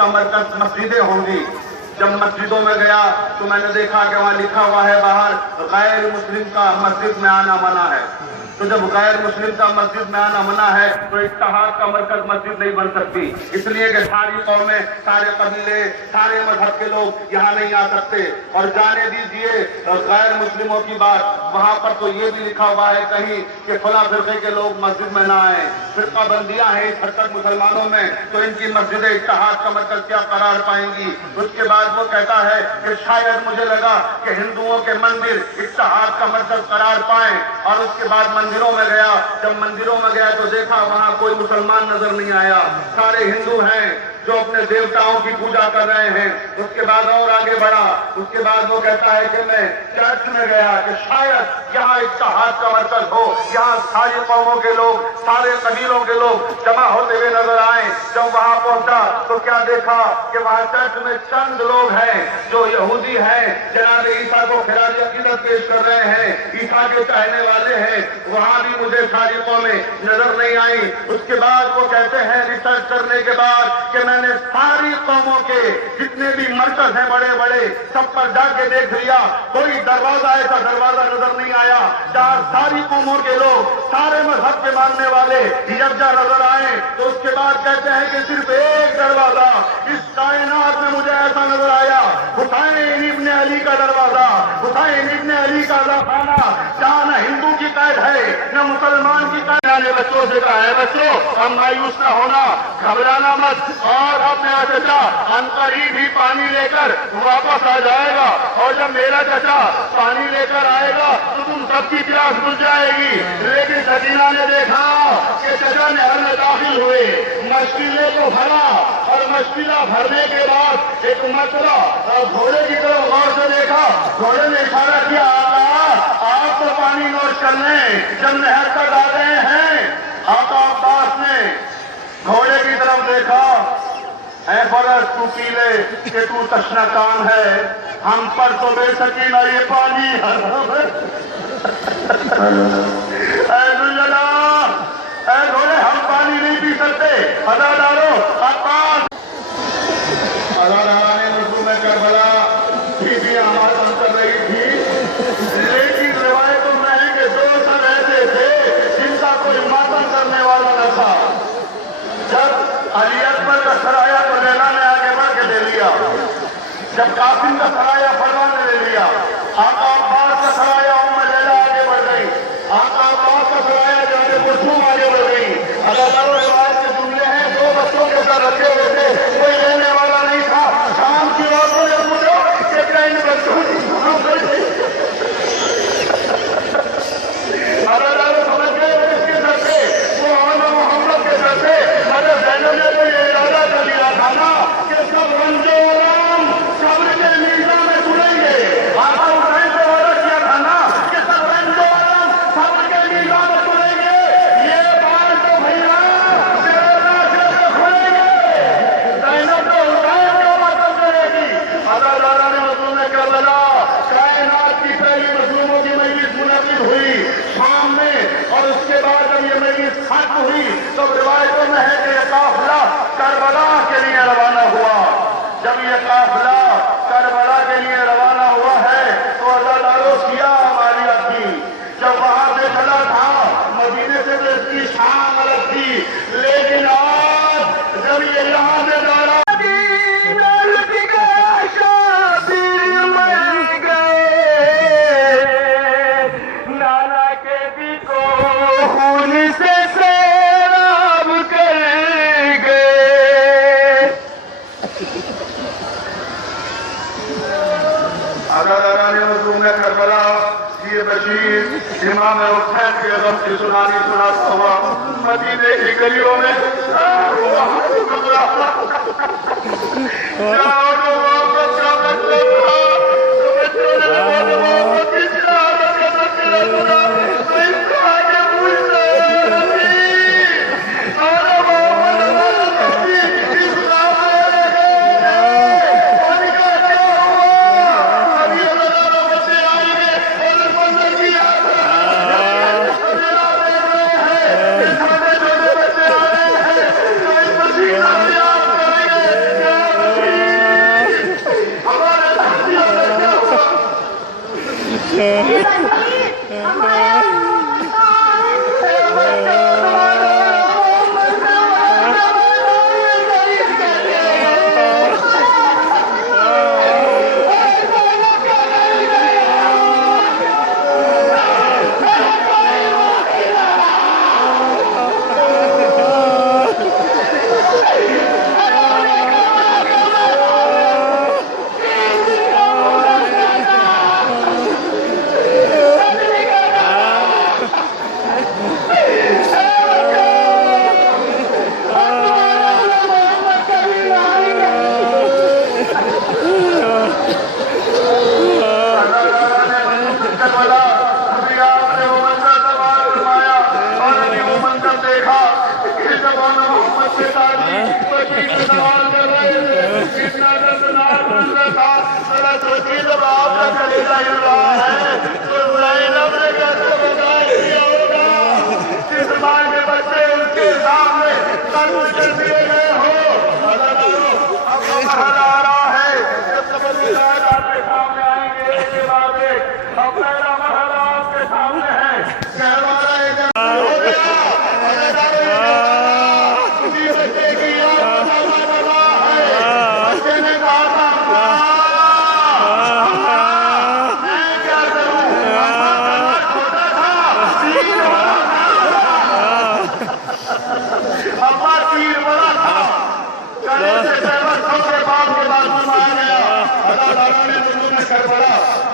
का मरकज मस्जिदें होंगी। जब मस्जिदों में गया तो मैंने देखा कि वहाँ लिखा हुआ है बाहर गैर मुस्लिम का मस्जिद में आना मना है। तो जब गैर मुस्लिम का मस्जिद में आना मना है तो इत्तेहाद का मरकज मस्जिद नहीं बन सकती, इसलिए कि सारी कौमें, सारे कबीले, सारे मजहब के लोग यहाँ नहीं आ सकते। और जाने दीजिए गैर मुस्लिमों की बात, वहाँ पर तो ये भी लिखा हुआ है कहीं कि फला फिरके के लोग मस्जिद में ना आए। फिरका बंदियां हैं इस हद तक मुसलमानों में, तो इनकी मस्जिद इत्तेहाद का मरकज क्या करार पाएंगी। उसके बाद वो कहता है कि शायद मुझे लगा कि हिंदुओं के मंदिर इत्तेहाद का मरकज करार पाए। और उसके बाद मंदिरों में गया, जब मंदिरों में गया तो देखा वहां कोई मुसलमान नजर नहीं आया, सारे हिंदू हैं जो अपने देवताओं की पूजा कर रहे हैं। उसके बाद और आगे बढ़ा, उसके बाद वो कहता है कि मैं चर्च में गया कि शायद यहाँ इत्तेहाद का मरकज हो, यहाँ सारी कौमों के लोग, सारे कबीलों के लोग जमा होते हुए नजर आए। जब वहां पहुंचा तो क्या देखा कि वहां चर्च में चंद लोग हैं जो यहूदी हैं, जनाब ईसा को खिराज अकीदत पेश कर रहे हैं, ईसा के चाहने वाले हैं। वहां भी मुझे सारी कौमें नजर नहीं आई। उसके बाद वो कहते हैं रिसर्च करने के बाद कि मैंने सारी कौमों के जितने भी मरकज हैं बड़े बड़े, सब पर जाके देख लिया, कोई दरवाजा ऐसा दरवाजा नजर नहीं आया जहां सारी कौमों के लोग, सारे मजहब के मानने वाले यकजा नजर आए। तो उसके बाद कहते हैं कि सिर्फ एक दरवाजा इस कायनात में मुझे ऐसा नजर आया, हुसैन इब्न अली का दरवाजा, हुसैन इब्न अली का खाना, जहां न हिंदू की कैद है न मुसलमान की कैद। बच्चों से कहा है बच्चों हम मायूस न होना, घबराना मत, और अब मेरा चचा अनकरीब ही पानी लेकर वापस आ जाएगा। और जब मेरा चचा पानी लेकर आएगा तो तुम सबकी प्यास बुझ जाएगी। लेकिन सकीना ने देखा कि चचा नहर में दाखिल हुए, मशकीले को भरा, और मशकीला भरने के बाद एक मसला घोड़े की तरफ गौर से देखा। घोड़े ने इशारा किया आप तो पानी नोश कर लें, जब नहर तक आ गए हैं। आका अब्बास ने घोड़े की तरफ देखा, ऐ फरस तू पी ले कि तू तश्ना काम है, हम पर तो बेसकीना ये पानी ऐ घोड़े हम पानी नहीं पी सकते, अदा डालो। अब्बास अदा ने रुकू में करबला भी आवाज कर रही थी, लेकिन रिवायतों में है कि दो सब ऐसे थे जिनका कोई मातम करने वाला न था। जब अली अकबर का सराया तो लैला ने आगे बढ़ के ले लिया, जब कासिम का सराया फरमान ने ले लिया, आका अब्बास का सराया उम्मे लैला आगे बढ़ गई, आका अब्बास का सराया जाने कुलथूम आगे बढ़ गई। अल्लाह रिवायत के जुमले हैं, दो बच्चों के साथ रखे हुए थे, कोई रहने वाला नहीं था। शाम की औरतों ने पूछा कि क्या इन बच्चों की समझ गए किसके सर पे, वो मोहम्मद के सर पे। अरे जैनब ने तो ये इरादा कर लिया था ना कि सब रंजो राम कब्र के मीज़ा में जुड़ेंगे। आका हुसैन ने वादा किया था ना कि सब रंजो राम कब्र के मीज़ा में जुड़ेंगे। ये बात तो भैया खुलेंगे, जैनब तो हुसैन का मतलब करेगी। अल्लाह ने मजलूम ने करबला कायनात की पहली मजलूमों की मजलिस मुनक़िद हुई शाम में, और उसके बाद जब ये मजलिस खत्म हुई तो रिवायतों में है कि ये काफिला करबला के लिए रवाना हुआ। जब ये काफिला करबला के लिए रवाना हुआ है तो अल्लाह किया हमारी अपनी, जब वहां से चला था मदीने से तो इसकी शान अलग थी, लेकिन आज जब ये यहाँ से जा रहा इमाम हुसैन के गम की सुनानी सुनाता हुआ मदीने की गलियों में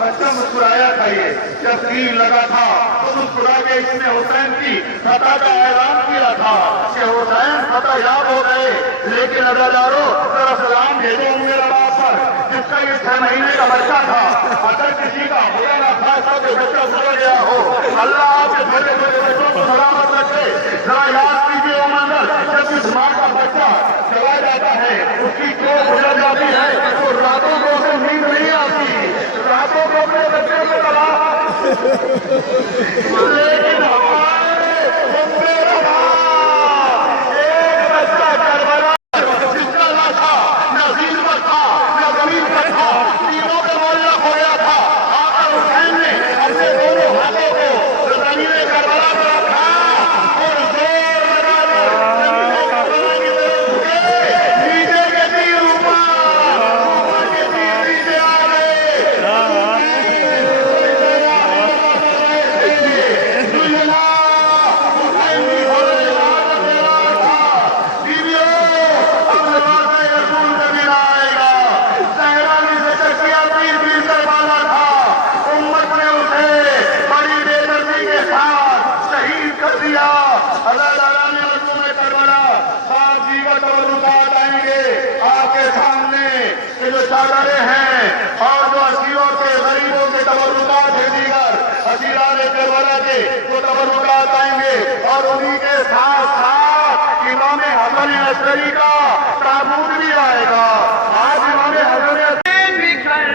بچہ مسکرایا تھا یہ جب تیر لگا تھا تو مسکرا کے اس نے حسین کی فتح کا اعلان کیا تھا کہ حسین فتح یاب ہو گئے، لیکن ادادارو ذرا سلام بھیجو میرا باپ پر جس کا یہ 6 مہینے کا بچہ تھا۔ اگر کسی کا برا نہ خاصا کہ بچہ گزر گیا ہو، اللہ آپ کے چھوٹے چھوٹے بچوں کو سلامت رکھے۔ ذرا یاد کیجیے وہ منظر جب اس ماں کا بچہ چلا جاتا ہے، اس کی چوٹ گزر جاتی ہے تو راتوں کو اسے نیند نہیں آتی، راتوں کو اپنے بچے کو تباہ لیکن ہمارے ایک بچہ کربلا جس کا نہ تھا نہ زین پر تھا نہ زمین پر تھا، تینوں کا معلق ہو گیا تھا۔ آقا حسین نے اپنے دونوں ہاتھوں کو زمین کربلا پر رکھا اور زور لگا کر کربلا کی طرف جھکے، نیچے کے تیر اوپر کے تیر نیچے آ گئے۔ چادریں ہیں اور جو اسیروں کے غریبوں کے تبرکات ہیں، دیگر اسیران کربلا کے وہ تبرکات آئیں گے، اور انہی کے ساتھ ساتھ امام حسن عسکری کا تابوت بھی آئے گا۔ آج امام حسن عسکری بکھر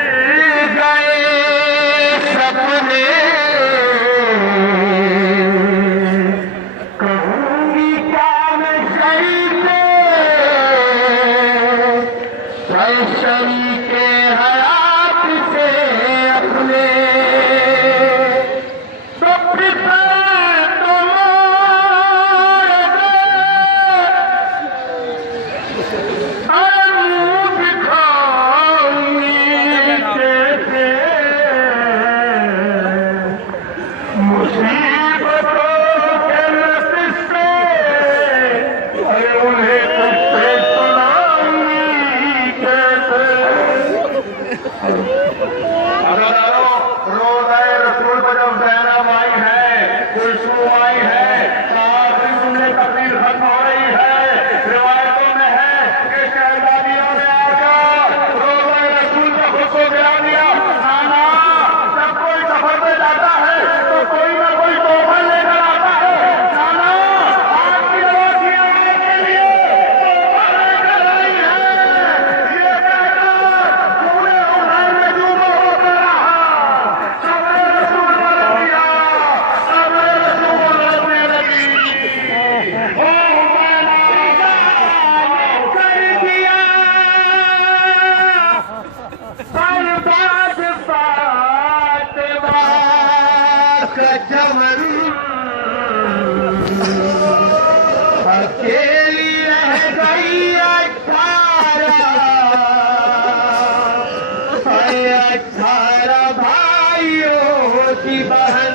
گئے سپنے، کہوں گی کیا میں شہید شریک حیات سے اپنے، تو پھر تو موڑ دے منہ دکھاؤں گی کیسے مصیبتوں کے نقصے، انہیں تجھ سے سناؤں گی کیسے کی بہن